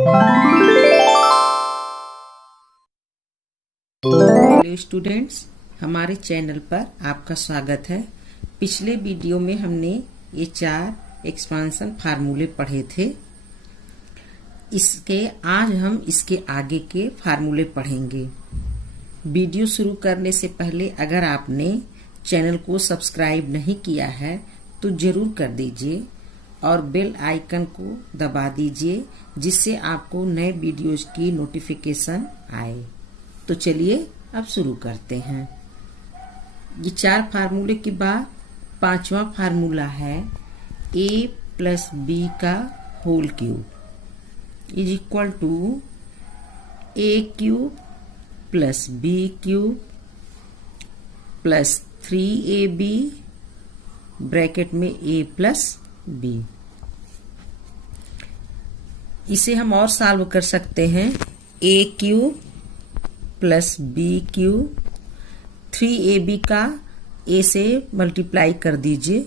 Hello students, हमारे channel पर आपका स्वागत है। पिछले वीडियो में हमने ये 4 एक्सपांशन फार्मूले पढ़े थे। आज हम इसके आगे के फार्मूले पढ़ेंगे। वीडियो शुरू करने से पहले अगर आपने चैनल को सब्सक्राइब नहीं किया है तो जरूर कर दीजिए और बेल आइकन को दबा दीजिए, जिससे आपको नए वीडियोज की नोटिफिकेशन आए। तो चलिए अब शुरू करते हैं। ये 4 फार्मूले के बाद 5वां फार्मूला है a प्लस b का whole cube is equal to a cube plus b cube plus 3ab bracket में a प्लस b। इसे हम और सॉल्व कर सकते हैं। a cube plus b cube, 3ab का a से मल्टीप्लाई कर दीजिए,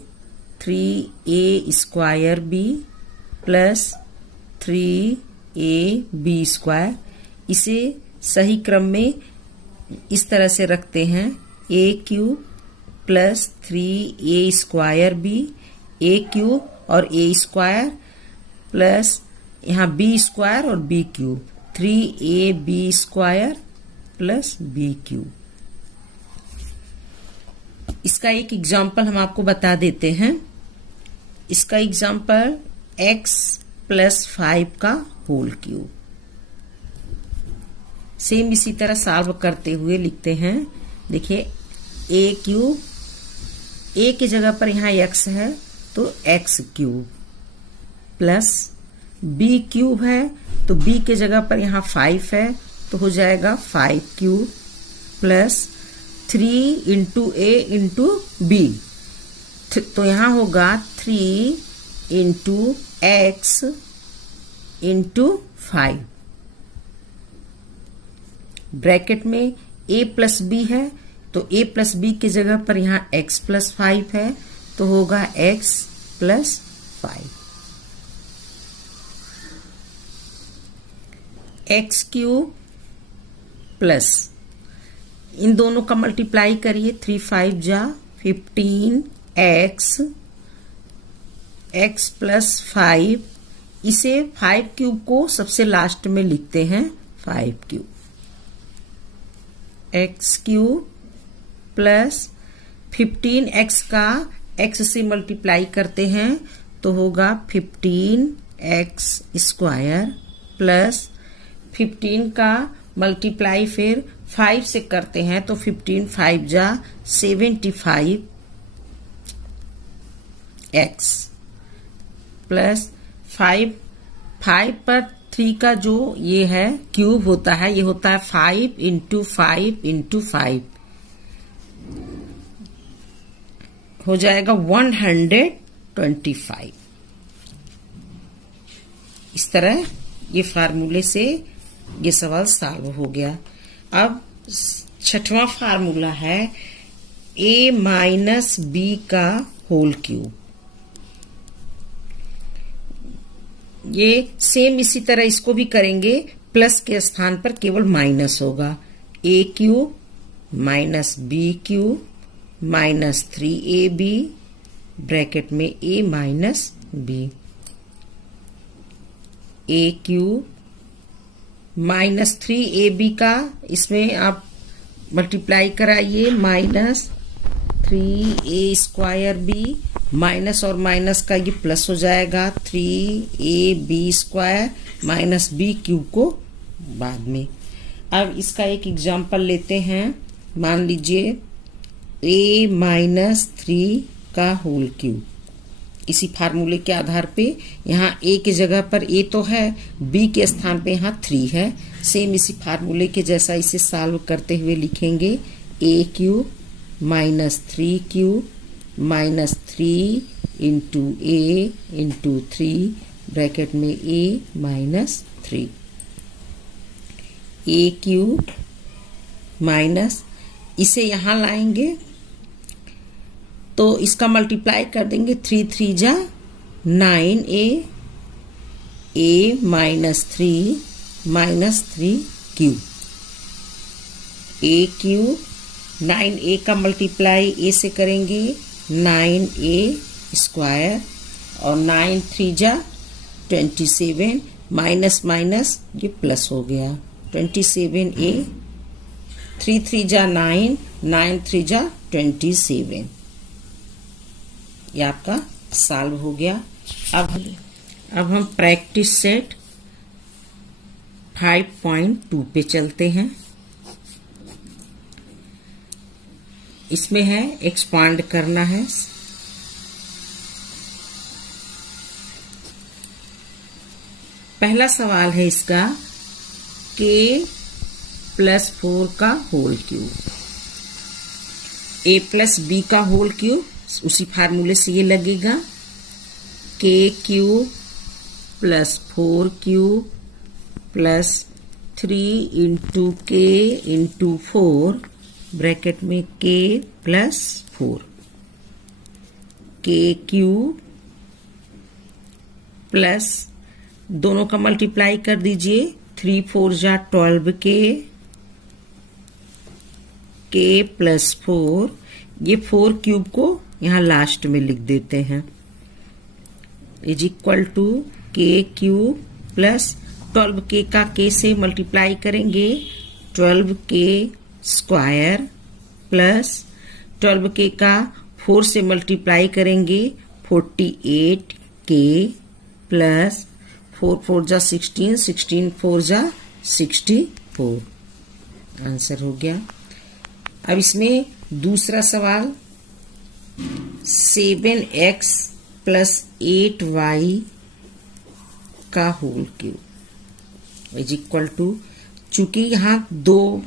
3a square b plus 3ab square. इसे सही क्रम में इस तरह से रखते हैं, a cube plus 3a square b, a cube और a स्क्वायर प्लस यहाँ b स्क्वायर और b cube, 3ab square plus b cube. इसका एक एग्जाम्पल हम आपको बता देते हैं। इसका एग्जाम्पल x प्लस 5 का होल क्यूब। सेम इसी तरह सॉल्व करते हुए लिखते हैं। देखिए a क्यूब, a की जगह पर यहाँ x है तो x cube plus b cube है तो b की जगह पर यहाँ 5 है तो हो जाएगा 5 cube plus 3 into a into b, तो यहाँ होगा 3 इंटू x इंटू 5। ब्रैकेट में a प्लस b है तो a प्लस b की जगह पर यहाँ x प्लस 5 है तो होगा x plus 5। x cube plus इन दोनों का मल्टीप्लाई करिए, 3 5 जा 15x, x प्लस 5। इसे 5 क्यूब को सबसे लास्ट में लिखते हैं 5 cube, x cube plus 15x का x से मल्टीप्लाई करते हैं तो होगा 15x स्क्वायर प्लस 15 का मल्टीप्लाई फिर 5 से करते हैं तो 15 5 जा 75x प्लस 5 पर 3 का जो ये है क्यूब होता है, ये होता है 5 इंटू 5 इंटू 5, हो जाएगा 125। इस तरह ये फार्मूले से ये सवाल सॉल्व हो गया। अब 6वां फार्मूला है a माइनस b का होल क्यूब। ये सेम इसी तरह इसको भी करेंगे, प्लस के स्थान पर केवल माइनस होगा। a cube minus b cube minus 3ab bracket में a minus b, a cube minus 3ab का इसमें आप मल्टीप्लाई कराइए, minus 3a square b, minus और माइनस का ये प्लस हो जाएगा, 3ab square minus b cube को बाद में। अब इसका एक एग्जाम्पल लेते हैं। मान लीजिए a माइनस 3 का होल क्यूब। इसी फार्मूले के आधार पे यहाँ a की जगह पर a तो है, b के स्थान पे यहाँ 3 है। सेम इसी फार्मूले के जैसा इसे सॉल्व करते हुए लिखेंगे a cube minus 3 cube minus 3 into a into 3 bracket में a minus 3, a cube minus, इसे यहाँ लाएंगे तो इसका मल्टीप्लाई कर देंगे, 3 3 जा 9a a minus three cube, a cube 9a का मल्टीप्लाई a से करेंगे 9a स्क्वायर और 9 3 जा 27 माइनस माइनस ये प्लस हो गया 27a 3 3 जा 9 9 3 जा 27। ये आपका सॉल्व हो गया। अब हम प्रैक्टिस सेट 5.2 पे चलते हैं। इसमें है एक्सपांड करना है। पहला सवाल है इसका k प्लस 4 का whole cube, a plus b का होल क्यूब उसी फार्मूले से ये लगेगा k cube plus 4 cube plus 3 into k into 4 bracket में k plus 4 k cube plus दोनों का मल्टीप्लाई कर दीजिए 3 4 जा 12k k प्लस 4 ये 4 क्यूब को यहाँ लास्ट में लिख देते हैं is equal to k cube plus 12k का k से मल्टीप्लाई करेंगे 12k स्क्वायर प्लस 12k का 4 से मल्टीप्लाई करेंगे 48k प्लस 4 4 जा 16 16 4 जा 64। आंसर हो गया। अब इसमें दूसरा सवाल 7x प्लस 8y का whole cube is equal to, चूंकि यहाँ दो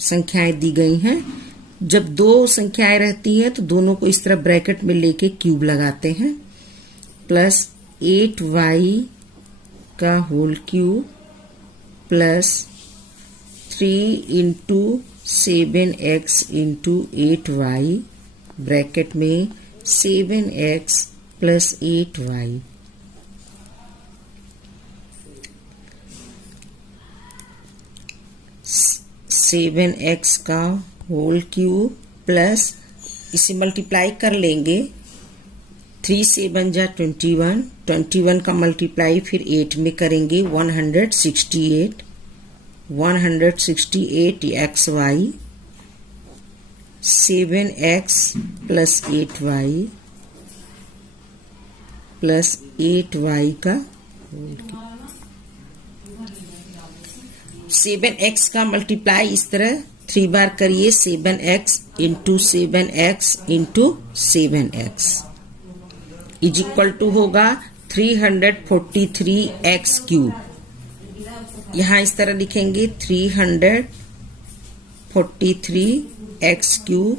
संख्याएं दी गई हैं, जब दो संख्याएं रहती हैं तो दोनों को इस तरह ब्रैकेट में लेके क्यूब लगाते हैं, प्लस 8y का whole cube plus 3 into 7x into 8y bracket में 7x plus 8y। Seven x का होल क्यूब प्लस इसे मल्टीप्लाई कर लेंगे 3 7 जा 21 21 का मल्टीप्लाई फिर 8 में करेंगे 168 x Y 7x plus 8y plus 8y का 7x का मल्टीप्लाई इस तरह 3 बार करिए 7x into 7x into 7x is equal to होगा 343x क्यूब। यहाँ इस तरह लिखेंगे 343x क्यूब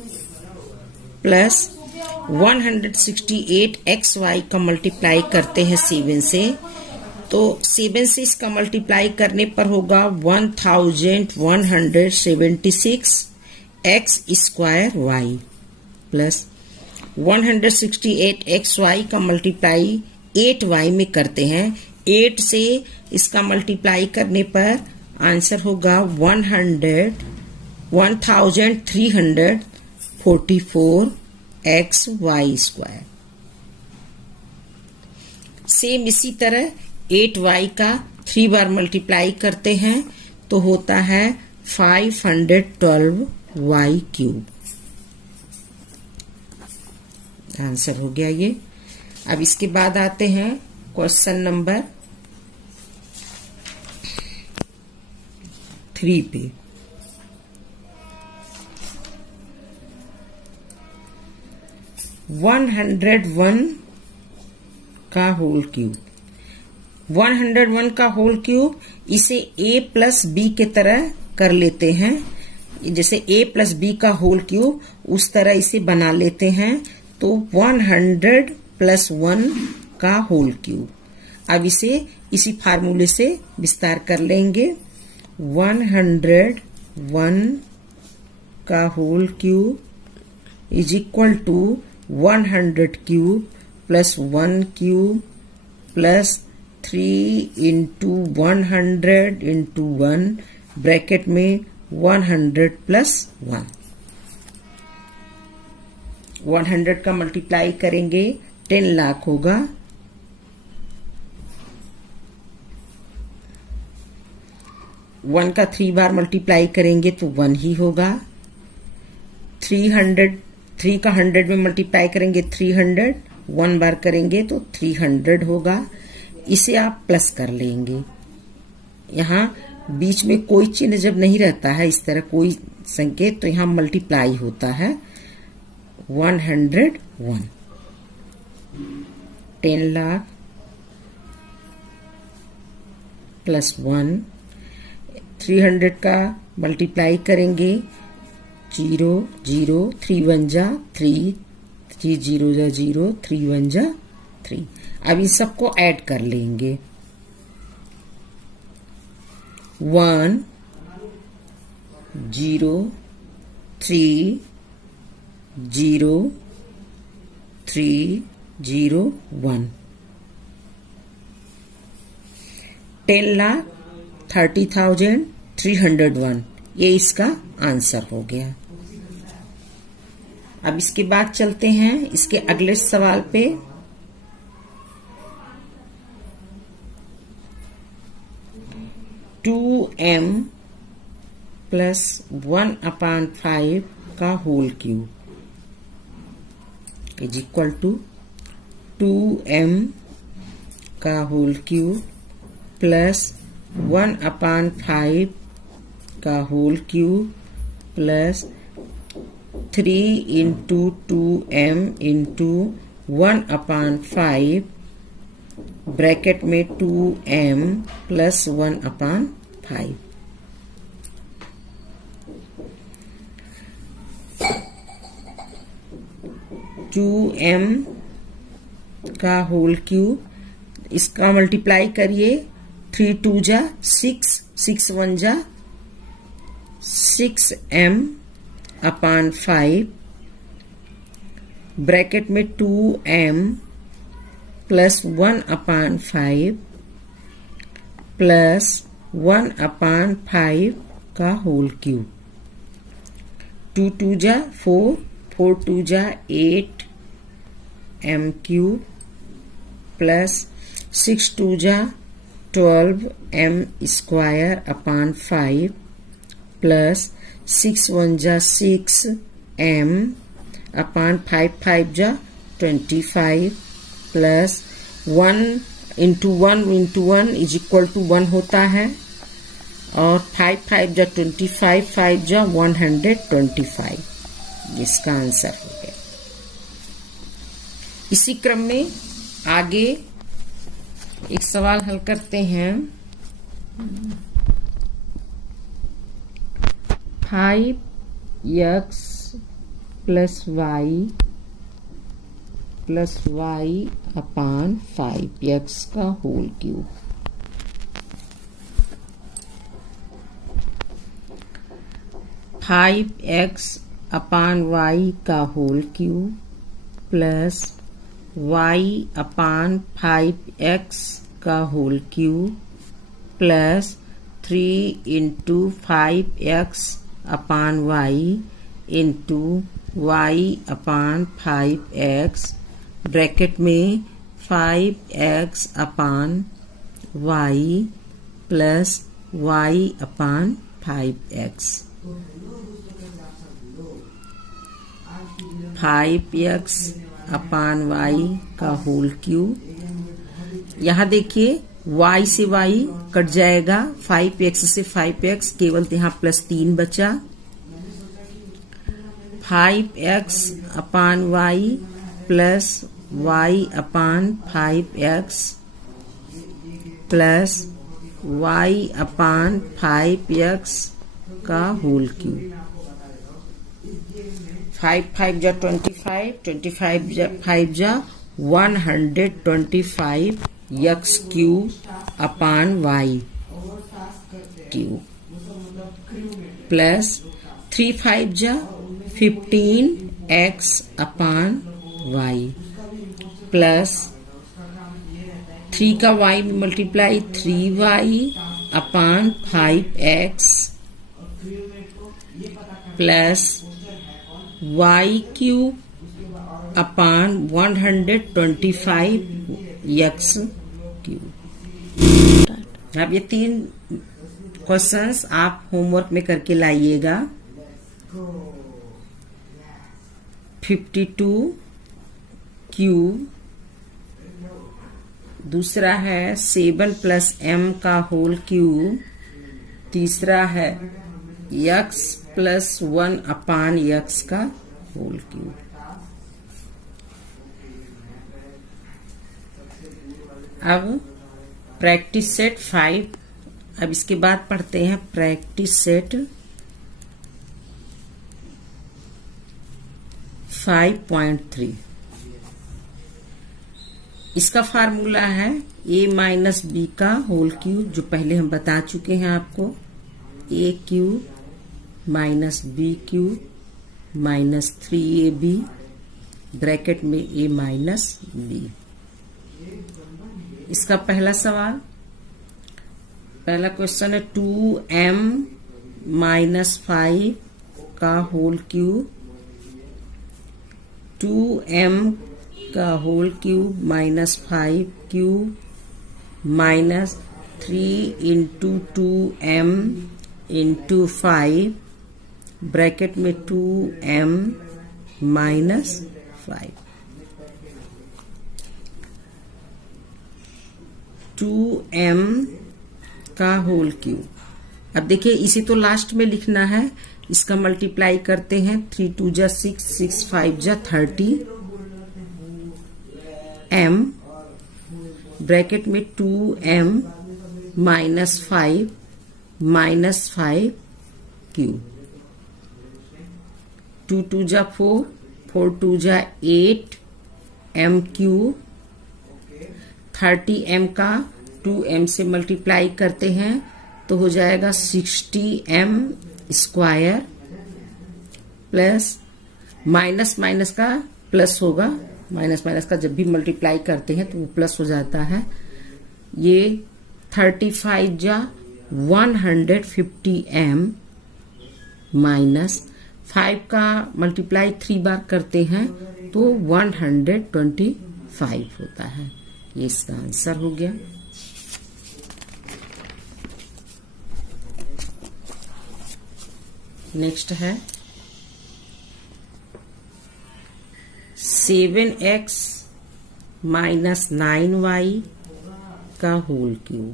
प्लस 168xy का मल्टीप्लाई करते हैं 7 से, तो 7 से इसका मल्टीप्लाई करने पर होगा 1176 x square y plus 168xy का मल्टीप्लाई 8y में करते हैं, 8 से इसका मल्टीप्लाई करने पर आंसर होगा 1344 xy स्क्वायर। सेम इसी तरह 8y का 3 बार मल्टीप्लाई करते हैं तो होता है 512y क्यूब। आंसर हो गया ये। अब इसके बाद आते हैं क्वेश्चन नंबर 3 पे। वन 101 का होल क्यूब, 101 का होल क्यूब इसे a प्लस बी के तरह कर लेते हैं, जैसे a प्लस बी का होल क्यूब उस तरह इसे बना लेते हैं, तो 100 प्लस 1 का होल क्यूब। अब इसे इसी फार्मूले से विस्तार कर लेंगे। 101 का whole cube is equal to 100 cube plus 1 cube plus 3 into 100 into 1 bracket में 100 प्लस 1, 100 का मल्टीप्लाई करेंगे 10 लाख होगा। 1 का 3 बार मल्टीप्लाई करेंगे तो 1 ही होगा। 3 का 100 में मल्टीप्लाई करेंगे 300, 1 बार करेंगे तो 300 होगा। इसे आप प्लस कर लेंगे। यहाँ बीच में कोई चिन्ह जब नहीं रहता है, इस तरह कोई संकेत, तो यहाँ मल्टीप्लाई होता है 101, 10 लाख प्लस 1, 300 का मल्टीप्लाई करेंगे 0 0, 3 1 जा 3, 3 0 जा 0, 3 1 जा 3। अब इन सबको ऐड कर लेंगे। 1 0 3 0 3 0 1, 10 लाख 30,301, ये इसका आंसर हो गया। अब इसके बाद चलते हैं इसके अगले सवाल पे। टू m प्लस 1/5 का whole cube is equal to 2m का होल क्यूब प्लस 1/5 का whole cube plus 3 into 2m into 1/5 bracket में 2m प्लस 1/5। टू m का होल क्यूब, इसका मल्टीप्लाई करिए 3 2 जा 6, 6 1 जा 6m/5 ब्रैकेट में 2m प्लस 1/5 प्लस 1/5 का होल क्यूब। 2 2 जा 4, 4 2 जा 8 m क्यूब प्लस 6 2 जा 12 m स्क्वायर अपॉन 5 प्लस 6 1 जा 6 m अपॉन 5 5 जा 25 plus 1 into 1 is equal to 1 होता है और 5 5 जा 25, 5 जा 125, इसका आंसर हो गया। इसी क्रम में आगे एक सवाल हल करते हैं। 5x plus y upon 5x का whole cube. Five x upon y का whole cube plus y upon 5x का whole cube plus 3 into 5x upon y into y upon 5x bracket में 5x upon y plus y upon 5x। 5x upon y का whole cube. यहाँ देखिए y से y cut जाएगा, 5x से 5x केवल यहाँ प्लस 3 बचा। 5x upon y plus y upon 5x plus y upon 5x का होल क्यूब। 5 5 जा 25, 25 जा 5 जा 125 x cube upon y cube plus 3 5 जा 15x अपॉन y प्लस 3 का y में मल्टीप्लाई 3y अपान 5x प्लस y क्यूब अपान 125x cube. अब ये 3 questions आप होमवर्क में करके लाइएगा। 52 क्यूब, दूसरा है 7 प्लस m का होल क्यूब, तीसरा है x प्लस 1 अपान x का होल क्यूब। अब प्रैक्टिस सेट 5। अब इसके बाद पढ़ते हैं प्रैक्टिस सेट 5.3। इसका फार्मूला है a माइनस बी का होल क्यूब, जो पहले हम बता चुके हैं आपको। a cube minus b cube minus 3ab bracket में a माइनस बी। इसका पहला सवाल, पहला क्वेश्चन है 2m माइनस 5 का होल क्यूब, 2m का whole cube minus 5 cube minus 3 into 2m into 5 bracket में 2m माइनस 5। 2m का होल क्यूब। अब देखिए इसे तो लास्ट में लिखना है, इसका मल्टीप्लाई करते हैं। 3 2 जा 6, 6 5 जा 30 m ब्रैकेट में 2m माइनस 5 क्यूब। 2 2 जा 4, 4 2 जा 8 m क्यूब। 30m का 2m से मल्टीप्लाई करते हैं तो हो जाएगा 60m square plus minus minus का प्लस होगा। माइनस माइनस का जब भी मल्टीप्लाई करते हैं तो वो प्लस हो जाता है। ये 35 जा 150m माइनस 5 का मल्टीप्लाई 3 बार करते हैं तो 125 होता है। ये इसका आंसर हो गया। नेक्स्ट है 7x माइनस 9y का whole cube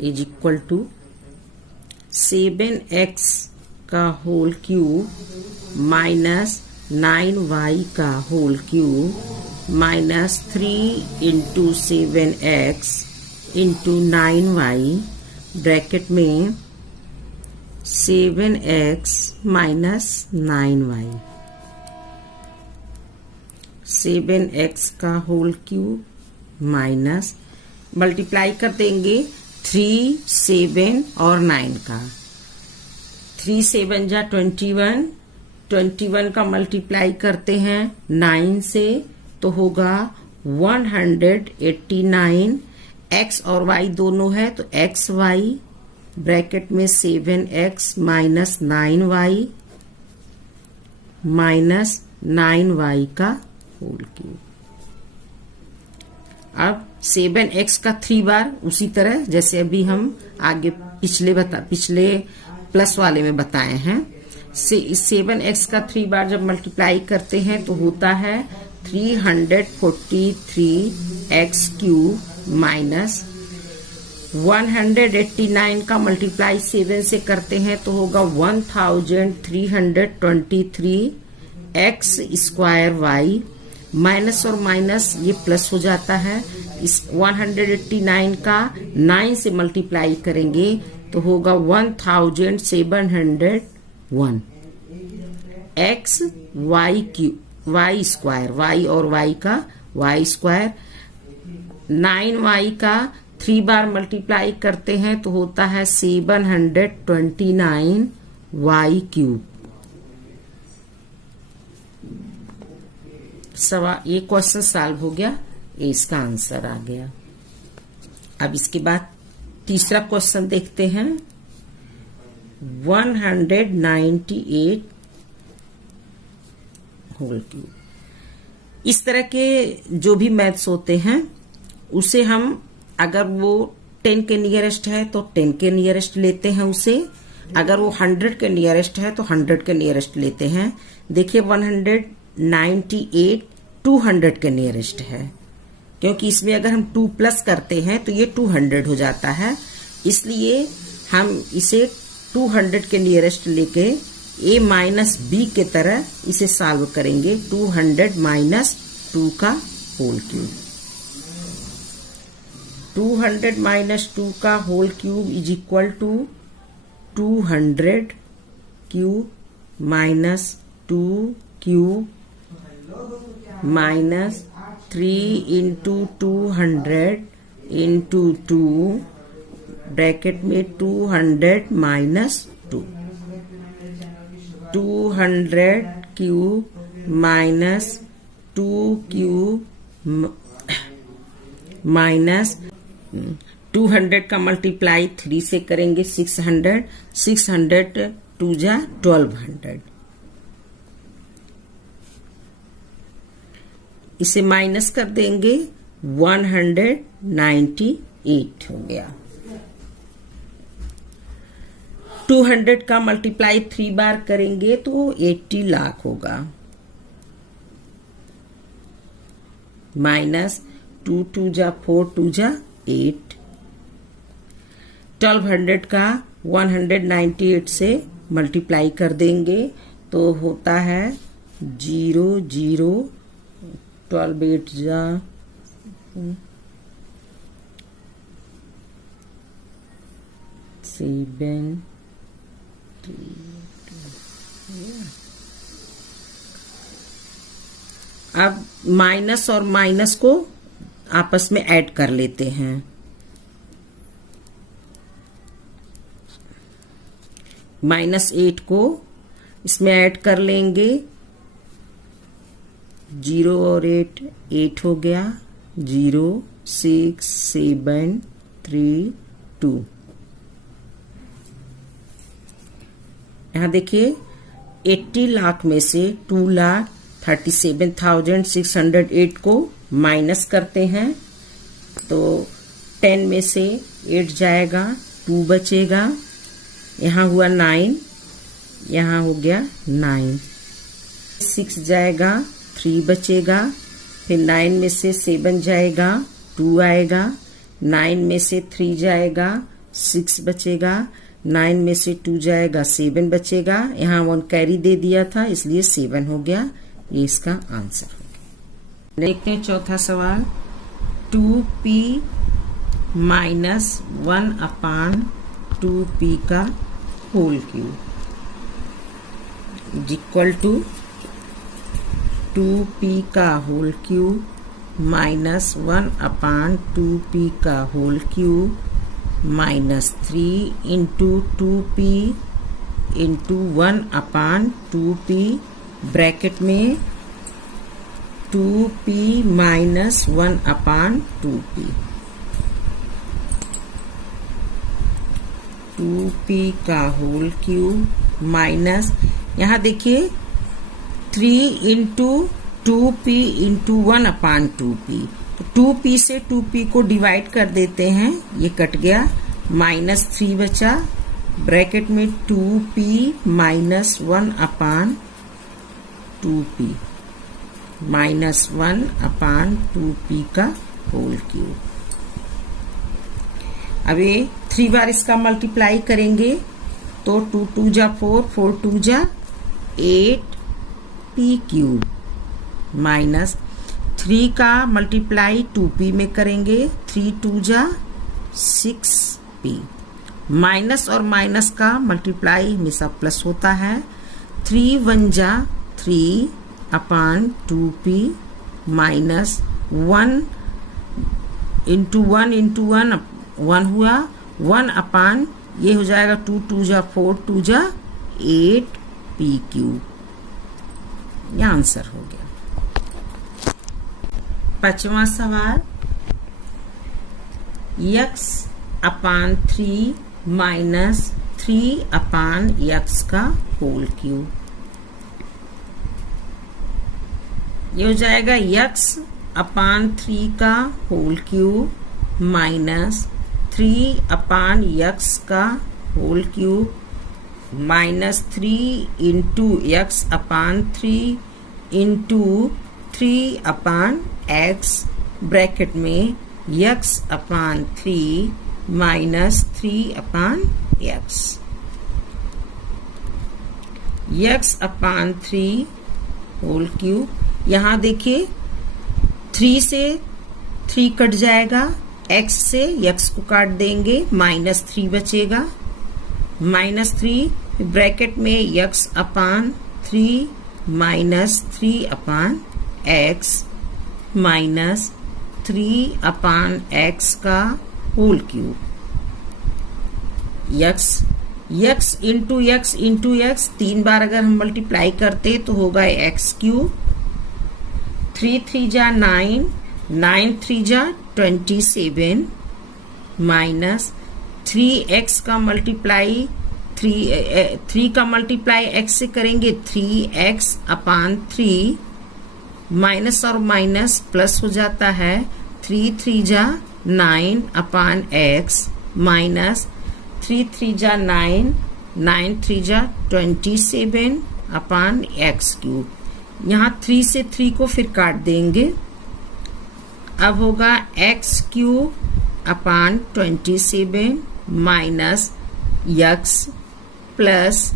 is equal to 7x का होल क्यूब माइनस 9y का whole cube minus 3 into 7x into 9y bracket में 7x माइनस 9y। 7x का होल क्यूब माइनस मल्टीप्लाई कर देंगे 3, 7 और 9 का। 3 7 जा 21, 21 का मल्टीप्लाई करते हैं 9 से तो होगा 189। x और y दोनों है तो xy ब्रैकेट में 7x minus 9y minus 9y का होल क्यूब। अब 7x का 3 बार उसी तरह जैसे अभी हम आगे पिछले प्लस वाले में बताए हैं। 7x का 3 बार जब मल्टीप्लाई करते हैं तो होता है 343x क्यूब माइनस 189 का मल्टीप्लाई 7 से करते हैं तो होगा 1323x स्क्वायर y माइनस और माइनस ये प्लस हो जाता है। इस 189 का 9 से मल्टीप्लाई करेंगे तो होगा 1701 x y cube y square y और y का y स्क्वायर 9y का 3 बार मल्टीप्लाई करते हैं तो होता है 729 y क्यूब। ये क्वेश्चन सॉल्व हो गया। ये इसका आंसर आ गया। अब इसके बाद तीसरा क्वेश्चन देखते हैं। 198 होल क्यूब। इस तरह के जो भी मैथ्स होते हैं उसे हम, अगर वो 10 के नियरेस्ट है तो 10 के नियरेस्ट लेते हैं उसे, अगर वो 100 के नियरेस्ट है तो 100 के नियरेस्ट लेते हैं। देखिए 198 200 के नियरेस्ट है, क्योंकि इसमें अगर हम 2 प्लस करते हैं तो ये 200 हो जाता है, इसलिए हम इसे 200 के नियरेस्ट लेके a माइनस बी के तरह इसे सॉल्व करेंगे। 200 माइनस 2 का होल क्यूब। 200 माइनस 2 का whole cube is equal to 200 cube minus 2 cube minus 3 into 200 into 2 bracket में 200 minus 2। 200 cube minus 2 cube minus 200 का मल्टीप्लाई 3 से करेंगे 600, 600 2 जा 1200। इसे माइनस कर देंगे 198 हो गया। 200 का मल्टीप्लाई 3 बार करेंगे तो 80 लाख होगा, माइनस 2 2 जा 4 2 जा 8। 1200 का 198 से मल्टीप्लाई कर देंगे तो होता है 0 0, 12 8 जा 7 3। अब माइनस और माइनस को आपस में ऐड कर लेते हैं। -8 को इसमें ऐड कर लेंगे, 0 और 8 हो गया, 0 6 7 3 2। यहाँ देखिए 80 लाख में से 2,37,608 को माइनस करते हैं तो 10 में से 8 जाएगा, 2 बचेगा, यहाँ हुआ 9, यहाँ हो गया 9, 6 जाएगा, 3 बचेगा, फिर 9 में से 7 जाएगा, 2 आएगा, 9 में से 3 जाएगा, 6 बचेगा, 9 में से 2 जाएगा, 7 बचेगा, यहाँ 1 कैरी दे दिया था इसलिए 7 हो गया। ये इसका आंसर हो गया। देखते हैं चौथा सवाल। 2p माइनस 1/2p का whole cube equal to 2p का होल क्यूब माइनस 1/2p का whole cube minus 3 into 2p into 1/2p bracket में 2p माइनस 1/2p। 2p का होल क्यूब माइनस, यहाँ देखिए 3 इंटू 2p इंटू 1/2p, तो 2p से 2p को डिवाइड कर देते हैं, ये कट गया, -3 बचा, ब्रैकेट में 2p minus 1/2p minus 1/2p का होल क्यूब। अब ये 3 बार इसका मल्टीप्लाई करेंगे तो 2 2 जा 4, 4 2 जा 8p क्यूब माइनस 3 का मल्टीप्लाई 2p में करेंगे, 3 2 जा 6p। माइनस और माइनस का मल्टीप्लाई हमेशा प्लस होता है, 3 1 जा 3/2p माइनस 1 इंटू 1 इंटू 1 1 हुआ, 1/ ये हो जाएगा 2 2 जा 4 2 जा 8p क्यूब। ये आंसर हो गया। पांचवा सवाल, x/3 माइनस 3/x का होल क्यूब। ये हो जाएगा x/3 का होल क्यूब माइनस 3/x का whole cube minus 3 into x/3 into 3/x bracket में x/3 minus 3/x। x/3 whole cube, यहाँ देखिए 3 से 3 कट जाएगा, x से x को काट देंगे, माइनस 3 बचेगा, माइनस 3 ब्रैकेट में x/3 minus 3/x minus 3/x का whole cube. x into x 3 बार अगर हम मल्टीप्लाई करते तो होगा x क्यूब। 3 3 जा 9, 9 3 जा 27 माइनस 3x का मल्टीप्लाई 3 का मल्टीप्लाई x से करेंगे 3x/3 माइनस और माइनस प्लस हो जाता है, 3 3 जा 9/x माइनस 3 3 जा 9, 9 3 जा 27/x क्यूब। यहाँ 3 से 3 को फिर काट देंगे, अब होगा x cube 27 minus x plus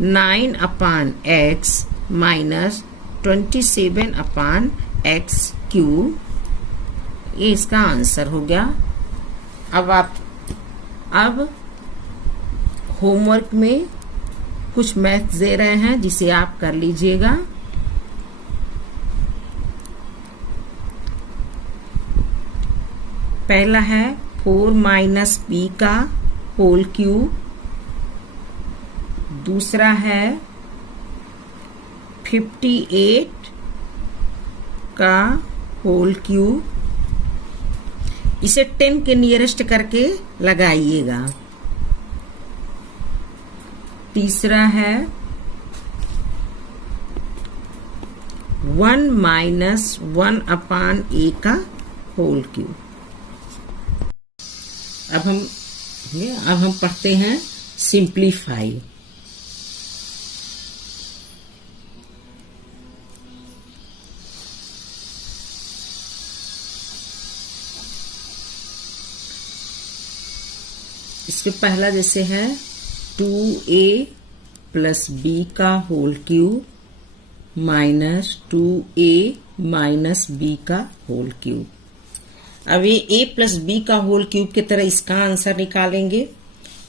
9/x minus 27/x cube. ये इसका आंसर हो गया। अब होमवर्क में कुछ मैथ दे रहे हैं जिसे आप कर लीजिएगा। पहला है 4 माइनस b का होल क्यूब, दूसरा है 58 का होल क्यूब। इसे 10 के नियरेस्ट करके लगाइएगा। तीसरा है 1 माइनस 1/a का होल क्यूब। अब हम पढ़ते हैं सिंप्लीफाई। इसमें पहला जैसे है 2a प्लस b का whole cube minus 2a minus b का होल क्यूब। अब ये a प्लस b का होल क्यूब की तरह इसका आंसर निकालेंगे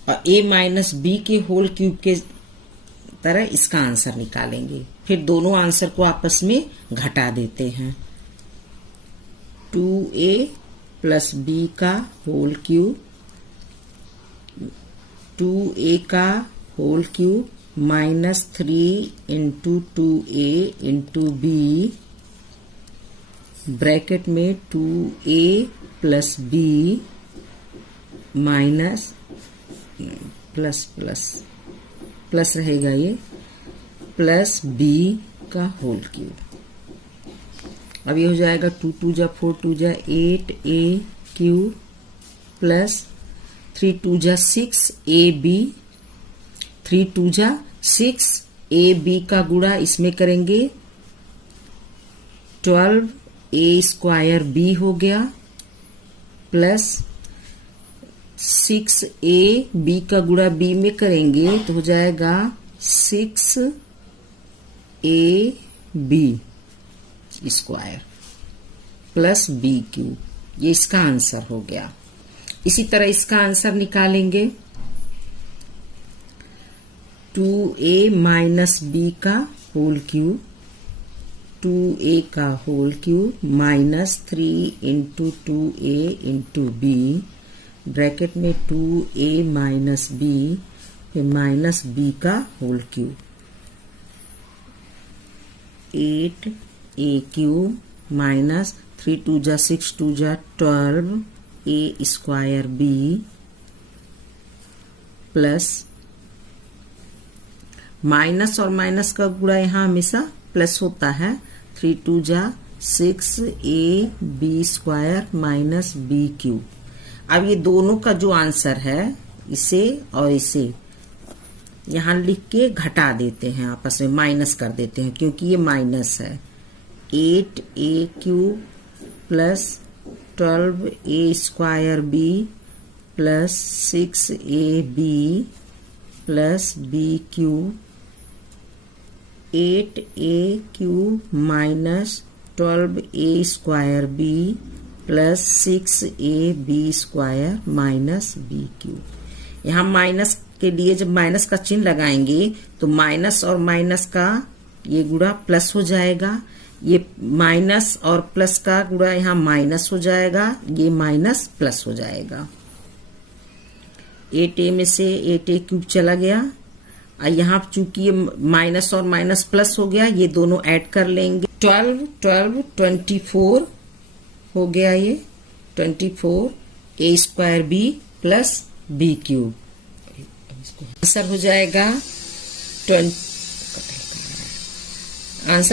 और a माइनस b के होल क्यूब के तरह इसका आंसर निकालेंगे। फिर दोनों आंसर को आपस में घटा देते हैं। 2a प्लस b का होल क्यूब, 2a का whole cube minus 3 into 2a into b bracket में 2a plus b minus plus plus plus रहेगा ये प्लस b का होल क्यूब। अब ये हो जाएगा 2 2 जा 4 2 जा 8a क्यूब प्लस 3 2 जा 6ab, 3 2 जा 6ab का गुणा इसमें करेंगे 12a स्क्वायर b हो गया प्लस 6ab का गुणा b में करेंगे तो हो जाएगा 6ab square plus b cube. ये इसका आंसर हो गया। इसी तरह इसका आंसर निकालेंगे 2a माइनस b का होल क्यूब, 2a का whole cube minus 3 into 2a into b bracket में 2a माइनस b फिर माइनस b का whole cube 8a cube minus 3 2 जा 6 2 जा 12 a square b plus minus और माइनस का गुणा यहाँ हमेशा प्लस होता है। 3 2 जा 6 a b square minus b cube. अब ये दोनों का जो आंसर है इसे और इसे यहाँ लिख के घटा देते हैं, आपस में माइनस कर देते हैं क्योंकि ये माइनस है। 8a cube plus 12a square b plus 6ab plus b cube 8a cube minus 12a square b plus 6ab square minus b cube. यहाँ माइनस के लिए जब माइनस का चिन्ह लगाएंगे तो माइनस और माइनस का ये गुणा प्लस हो जाएगा, ये माइनस और प्लस का गुणा यहाँ माइनस हो जाएगा, ये माइनस प्लस हो जाएगा। 8a में से 8a क्यूब चला गया। यहाँ चूंकि ये माइनस और माइनस प्लस हो गया, ये दोनों ऐड कर लेंगे। 12 12 24 हो गया, ये 24 a square b plus b cube. Answer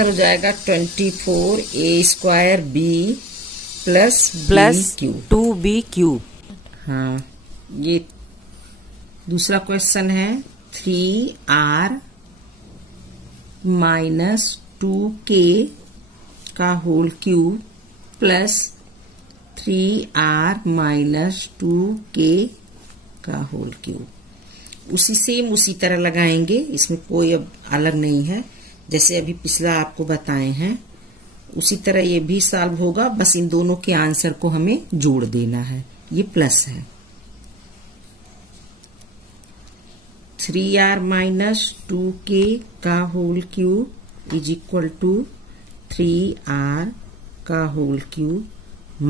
हो जाएगा 24 a square b plus cube 2b cube. हाँ, ये दूसरा क्वेश्चन है 3r माइनस 2k का whole cube plus 3r minus 2k का होल क्यूब। उसी तरह लगाएंगे, इसमें कोई अब अलग नहीं है, जैसे अभी पिछला आपको बताए हैं उसी तरह ये भी सॉल्व होगा, बस इन दोनों के आंसर को हमें जोड़ देना है। ये प्लस है 3r माइनस 2k का whole cube is equal to 3r का whole cube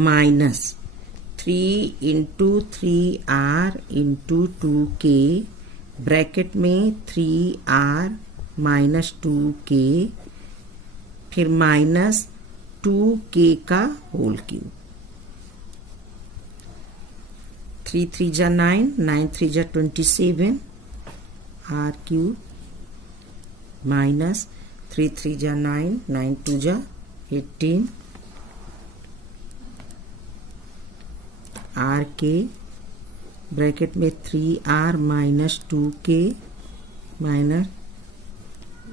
minus 3 into 3r into 2k bracket में 3r माइनस 2k फिर माइनस 2k का होल क्यूब। 3 3 जा 9 9 3 जा 27 r क्यूब माइनस 3 3 जा 9 9 2 जा 18 r के ब्रैकेट में 3r minus 2k minus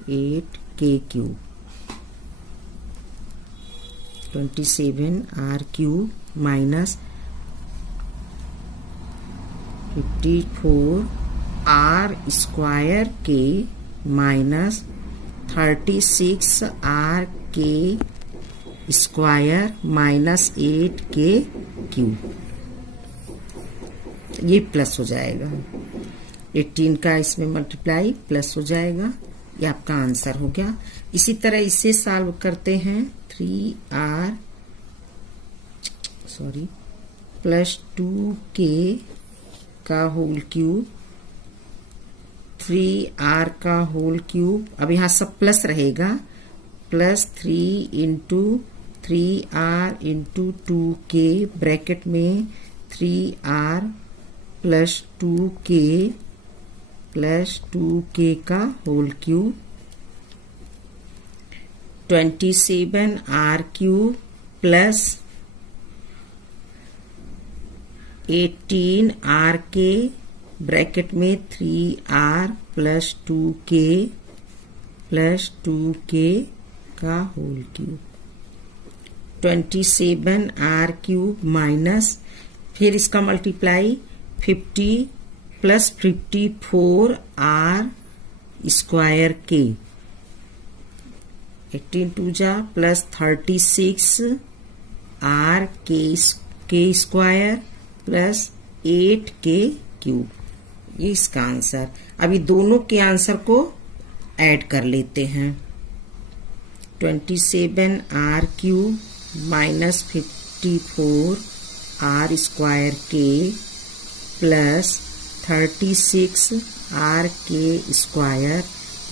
8k cube 27r cube minus 54 r square के माइनस 36 r के स्क्वायर माइनस 8k क्यूब। ये प्लस हो जाएगा, 18 का इसमें मल्टीप्लाई प्लस हो जाएगा। ये आपका आंसर हो गया। इसी तरह इसे सॉल्व करते हैं। 3r प्लस 2k का होल क्यूब 3r का होल क्यूब, अब यहाँ सब प्लस रहेगा, plus 3 into 3r into 2k bracket में 3r प्लस 2k का whole cube 27r cube plus 18r के ब्रैकेट में 3r प्लस 2k का whole cube 27r cube minus फिर इसका मल्टीप्लाई 50 प्लस 54 r स्क्वायर के 18 2 जा प्लस 36 r के स्क्वायर प्लस 8 के क्यूब। ये इसका आंसर। अभी दोनों के आंसर को ऐड कर लेते हैं। 27r cube minus 54 r square के प्लस 36 r के स्क्वायर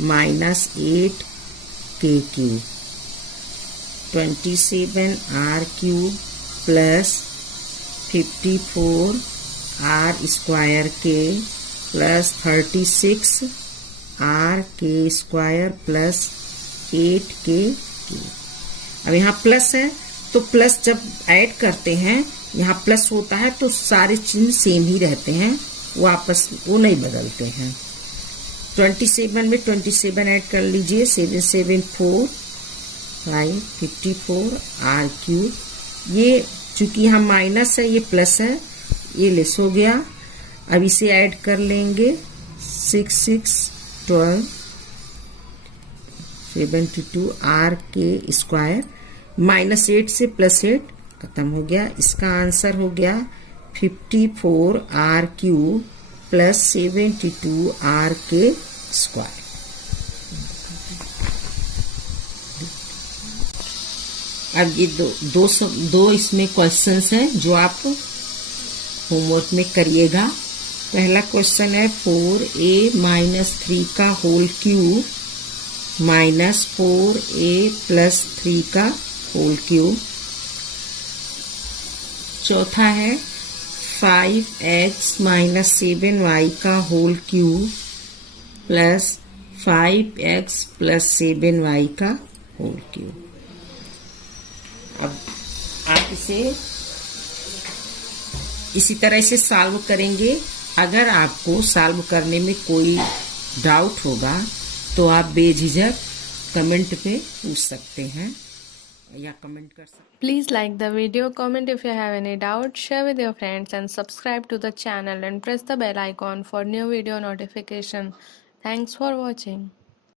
माइनस 8 के cube 27r³ plus 54r² plus 36r² plus 8k। अब यहाँ प्लस है तो प्लस जब ऐड करते हैं, यहाँ प्लस होता है तो सारे चिन्ह सेम ही रहते हैं, वो नहीं बदलते हैं। 27 में 27 ऐड कर लीजिए, 7 7 4 5 54r³। ये चूंकि यहाँ माइनस है, ये प्लस है, ये लेस हो गया। अब इसे ऐड कर लेंगे, 6 6 12 72r² -8 से +8 खत्म हो गया। इसका आंसर हो गया 54r³ प्लस 72r²। अब ये दो इसमें क्वेश्चंस हैं जो आप होमवर्क में करिएगा। पहला क्वेश्चन है 4a - 3 का होल क्यूब माइनस 4a + 3 का होल क्यूब। चौथा है 5x - 7y का whole cube plus 5x + 7y का होल क्यूब। अब आप इसे इसी तरह से सॉल्व करेंगे। अगर आपको सॉल्व करने में कोई डाउट होगा तो आप बेझिझक कमेंट पे पूछ सकते हैं या कमेंट कर सकते हैं। Please like the video, comment if you have any doubt, share with your friends and subscribe to the channel and press the bell icon for new video notification. Thanks for watching.